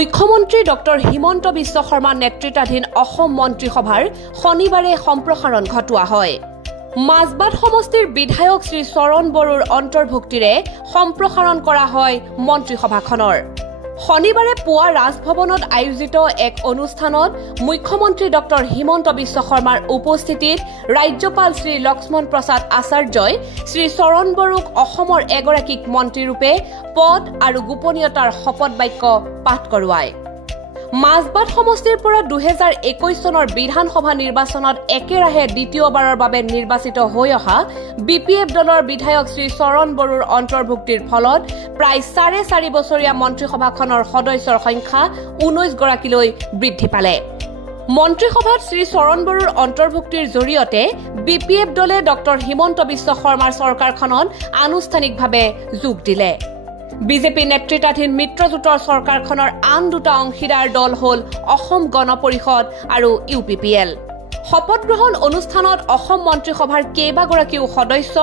মুখ্যমন্ত্ৰী ডক্টৰ হিমন্ত বিশ্ব শৰ্মা নেতৃত্বাধীন অসম মন্ত্ৰীসভাৰ শনিবাৰে সম্প্ৰসাৰণ ঘটোৱা হয়। মাজবাট সমষ্টিৰ বিধায়ক শ্ৰী চৰণ বড়োৰ অন্তৰ্ভুক্তিৰে সম্প্ৰসাৰণ কৰা হয় মন্ত্ৰীসভাখনৰ। শনিবাৰে পুৱা ৰাজভৱনত আয়োজিত এক অনুষ্ঠানত মুখ্যমন্ত্ৰী ডক্টৰ হিমন্ত বিশ্ব শৰ্মাৰ উপস্থিতিত ৰাজ্যপাল শ্ৰী লক্ষ্মণ প্ৰসাদ আচাৰ্যই শ্ৰী চৰণ বড়োক অসমৰ এগৰাকীক মন্ত্ৰীৰূপে পদ আৰু গোপনীয়তাৰ শপত বাক্য পাঠ কৰোৱায়। মাজবাট সমষ্টিৰ পৰা 2021 চনৰ বিধানসভা নিৰ্বাচনত একেৰাহে দ্বিতীয়বাৰৰ বাবে নিৰ্বাচিত হৈ অহা বিপিএফ দলৰ বিধায়ক শ্ৰী চৰণ বড়োৰ অন্তৰ্ভুক্তিৰ ফলত প্ৰায় 4.5 বছৰীয়া মন্ত্ৰীসভাখনৰ সদস্যৰ সংখ্যা 19 গৰাকীলৈ বৃদ্ধি পালে। মন্ত্ৰীসভাত শ্ৰী চৰণ বড়োৰ অন্তৰ্ভুক্তিৰ জৰিয়তে বিপিএফ দলে ডক্টৰ হিমন্ত বিশ্ব শৰ্মাৰ চৰকাৰখনত আনুষ্ঠানিকভাৱে যোগ দিলে। বিজেপি নেতৃত্বাধীন মিত্ৰজোঁটৰ চৰকাৰখনৰ আন দুটা অংশীদাৰ দল হ'ল অসম গণ পৰিষদ আৰু UPPL। শপত গ্ৰহণ অনুষ্ঠানত অসম মন্ত্ৰীসভাৰ কেইবাগৰাকীও সদস্য,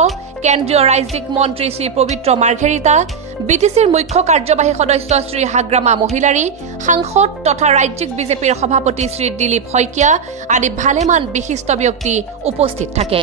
কেন্দ্ৰীয় ৰাজ্যিক মন্ত্ৰী শ্ৰী পবিত্ৰ মাৰ্ঘেৰিটা, বিটিচিৰ মুখ্য কাৰ্যবাহী সদস্য শ্ৰী হাগ্ৰামা মহিলাৰী, সাংসদ তথা ৰাজ্যিক বিজেপিৰ সভাপতি শ্ৰী দিলীপ শইকীয়া আদি ভালেমান বিশিষ্ট ব্যক্তি উপস্থিত থাকে।